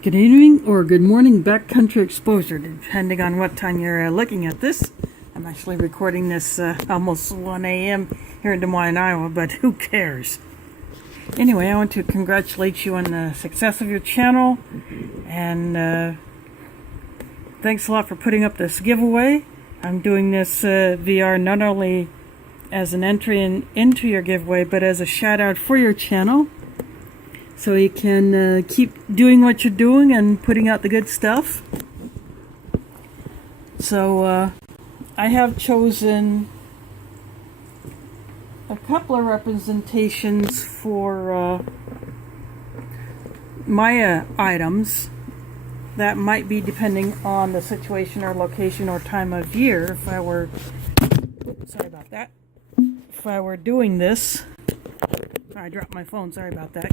Good evening or good morning, Backcountry Explosure, depending on what time you're looking at this. I'm actually recording this almost 1 a.m. here in Des Moines, Iowa, but who cares? Anyway, I want to congratulate you on the success of your channel, and thanks a lot for putting up this giveaway. I'm doing this VR not only as an entry into your giveaway, but as a shout out for your channel. So you can keep doing what you're doing and putting out the good stuff. So I have chosen a couple of representations for my items that might be depending on the situation or location or time of year. If I were, sorry about that. If I were doing this, I dropped my phone, sorry about that.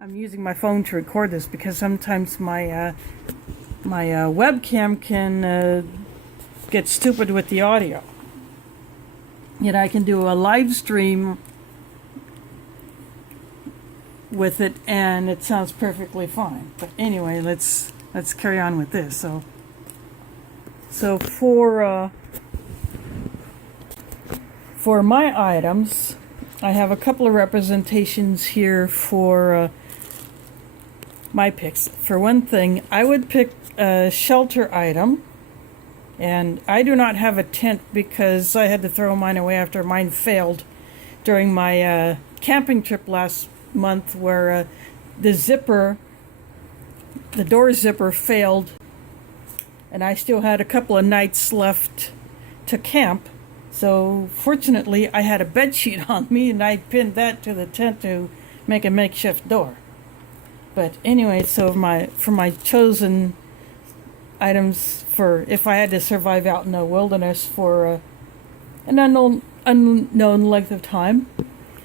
I'm using my phone to record this because sometimes my webcam can get stupid with the audio. Yet I can do a live stream with it and it sounds perfectly fine. But anyway, let's carry on with this. So for my items, I have a couple of representations here for my picks. For one thing, I would pick a shelter item, and I do not have a tent because I had to throw mine away after mine failed during my camping trip last month, where the door zipper failed, and I still had a couple of nights left to camp. So fortunately, I had a bed sheet on me, and I pinned that to the tent to make a makeshift door. But anyway, so for my chosen items for if I had to survive out in the wilderness for an unknown length of time,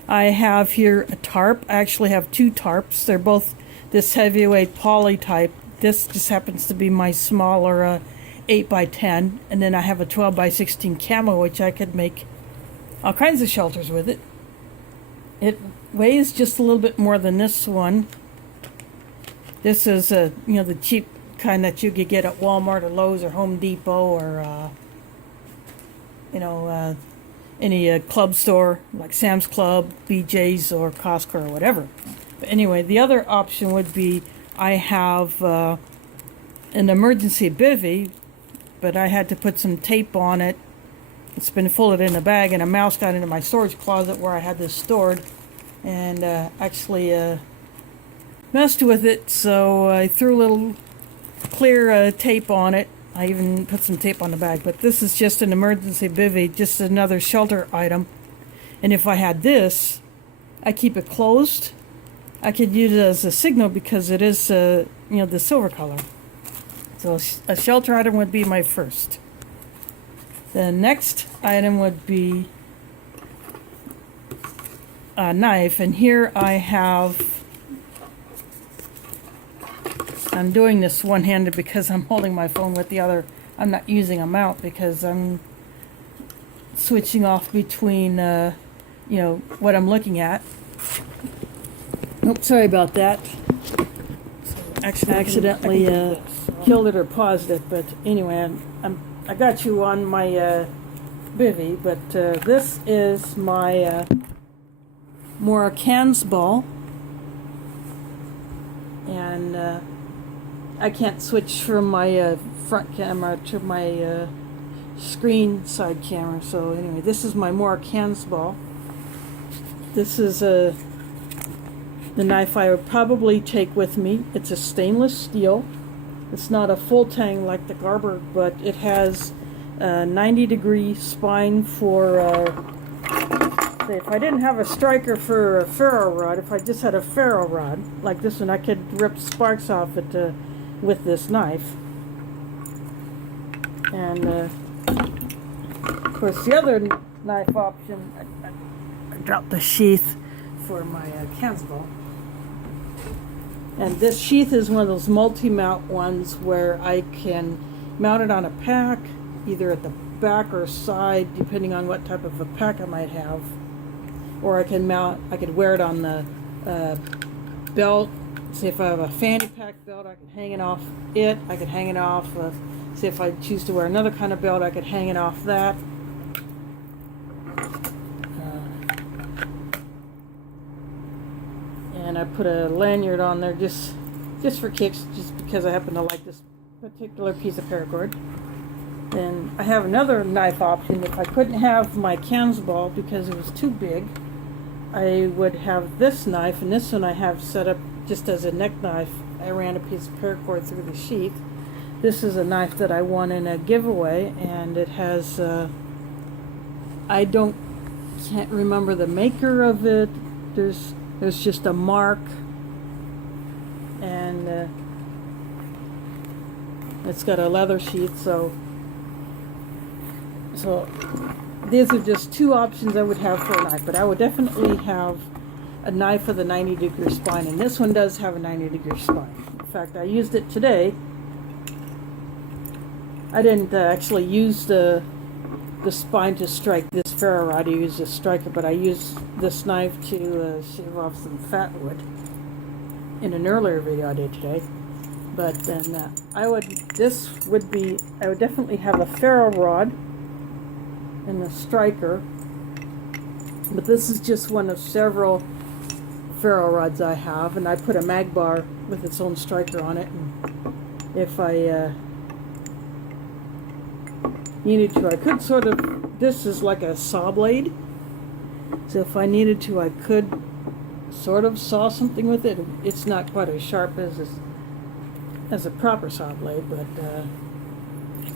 I have here a tarp. I actually have two tarps. They're both this heavyweight poly type. This just happens to be my smaller 8x10, and then I have a 12x16 camo, which I could make all kinds of shelters with it. It weighs just a little bit more than this one. This is the cheap kind that you could get at Walmart or Lowe's or Home Depot or any club store like Sam's Club, BJ's, or Costco or whatever. But anyway, the other option would be I have an emergency bivvy, but I had to put some tape on it. It's been folded in a bag, and a mouse got into my storage closet where I had this stored, and actually messed with it, so I threw a little clear tape on it. I even put some tape on the bag, but this is just an emergency bivvy, just another shelter item. And if I had this, I keep it closed. I could use it as a signal because it is the silver color. So a shelter item would be my first. The next item would be a knife, and here I'm doing this one-handed because I'm holding my phone with the other. I'm not using a mount because I'm switching off between what I'm looking at. Oops, sorry about that. Actually, accidentally killed it or paused it, but anyway, I got you on my bivvy, but this is my more cans ball, and I can't switch from my front camera to my screen side camera. So anyway, this is my more cans ball. This is the knife I would probably take with me. It's a stainless steel. It's not a full tang like the Garber, but it has a 90-degree spine for, say, if I didn't have a striker for a ferro rod, if I just had a ferro rod like this one, I could rip sparks off it with this knife. And of course, the other knife option, I dropped the sheath for my cans ball. And this sheath is one of those multi-mount ones where I can mount it on a pack, either at the back or side, depending on what type of a pack I might have. Or I could wear it on the belt see if I have a fanny pack belt, I can hang it off it. I could hang it off. See if I choose to wear another kind of belt, I could hang it off that. And I put a lanyard on there just for kicks, just because I happen to like this particular piece of paracord. Then I have another knife option. If I couldn't have my cans ball because it was too big, I would have this knife, and this one I have set up just as a neck knife. I ran a piece of paracord through the sheath. This is a knife that I won in a giveaway, and it has, I can't remember the maker of it. There's just a mark, and it's got a leather sheath, so these are just two options I would have for a knife, but I would definitely have a knife with a 90-degree spine, and this one does have a 90-degree spine. In fact, I used it today. I didn't actually use the spine to strike this ferro rod. I used a striker, but I used this knife to shave off some fat wood in an earlier video I did today. But then I would definitely have a ferro rod and a striker, but this is just one of several ferro rods I have, and I put a mag bar with its own striker on it, and if I needed to, I could sort of, this is like a saw blade, so if I needed to, I could sort of saw something with it. It's not quite as sharp as a proper saw blade, but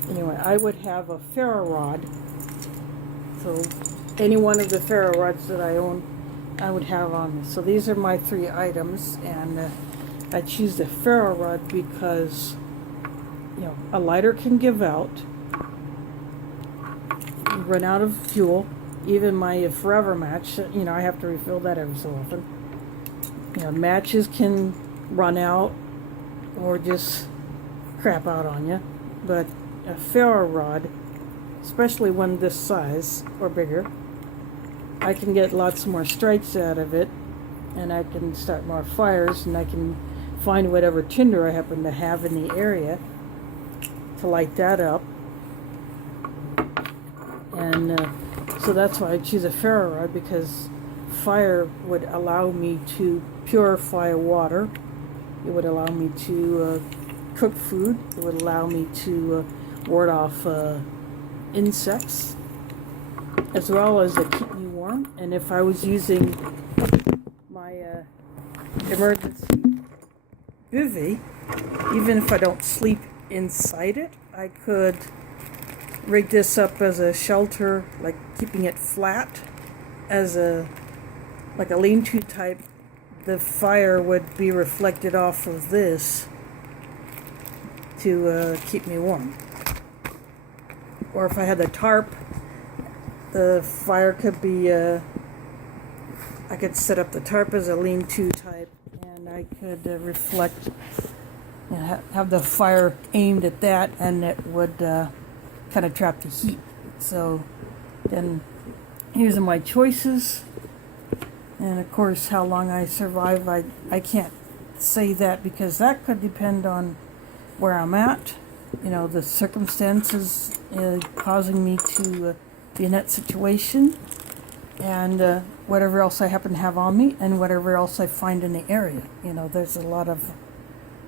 anyway, I would have a ferro rod. So any one of the ferro rods that I own, I would have on me. So these are my three items, and I choose the ferro rod because, you know, a lighter can give out, you run out of fuel. Even my forever match, you know, I have to refill that every so often. You know, matches can run out or just crap out on you, but a ferro rod, especially one this size or bigger, I can get lots more strikes out of it, and I can start more fires, and I can find whatever tinder I happen to have in the area to light that up. And so that's why I choose a ferro rod, because fire would allow me to purify water. It would allow me to cook food. It would allow me to ward off insects, as well as keep me warm. And if I was using my emergency bivvy, even if I don't sleep inside it, I could rig this up as a shelter, like keeping it flat, as like a lean-to type. The fire would be reflected off of this to keep me warm. Or if I had the tarp, the fire could be, I could set up the tarp as a lean-to type, and I could reflect, you know, have the fire aimed at that, and it would kind of trap the heat. So then here's my choices. And of course, how long I survive, I can't say that, because that could depend on where I'm at, you know, the circumstances causing me to be in that situation, and whatever else I happen to have on me, and whatever else I find in the area. You know, there's a lot of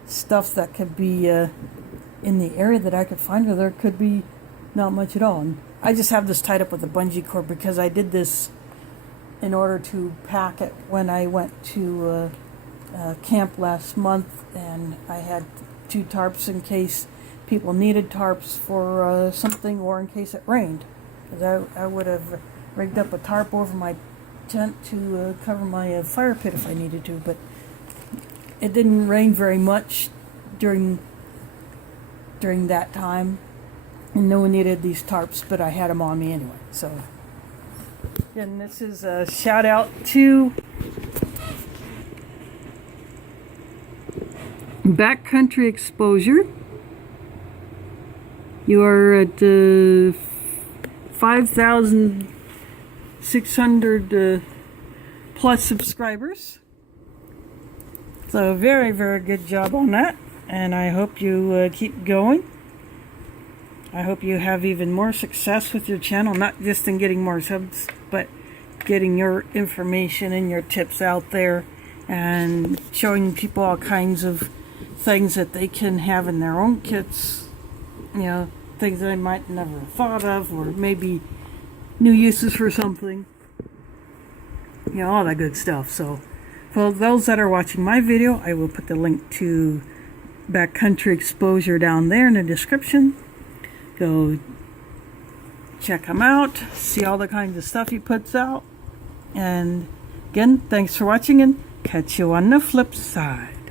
stuff that could be in the area that I could find, or there could be not much at all. And I just have this tied up with a bungee cord, because I did this in order to pack it when I went to camp last month, and I had 2 tarps in case people needed tarps for something, or in case it rained. Because I would have rigged up a tarp over my tent to cover my fire pit if I needed to, but it didn't rain very much during that time, and no one needed these tarps, but I had them on me anyway. So, and this is a shout out to Backcountry Explosure. You are at 5,600 plus subscribers. So very, very good job on that. And I hope you keep going. I hope you have even more success with your channel, not just in getting more subs, but getting your information and your tips out there and showing people all kinds of things that they can have in their own kits. You know, things that I might never have thought of, or maybe new uses for something. You know, all that good stuff. So for those that are watching my video, I will put the link to Backcountry Exposure down there in the description. Go check him out, see all the kinds of stuff he puts out. And again, thanks for watching, and catch you on the flip side.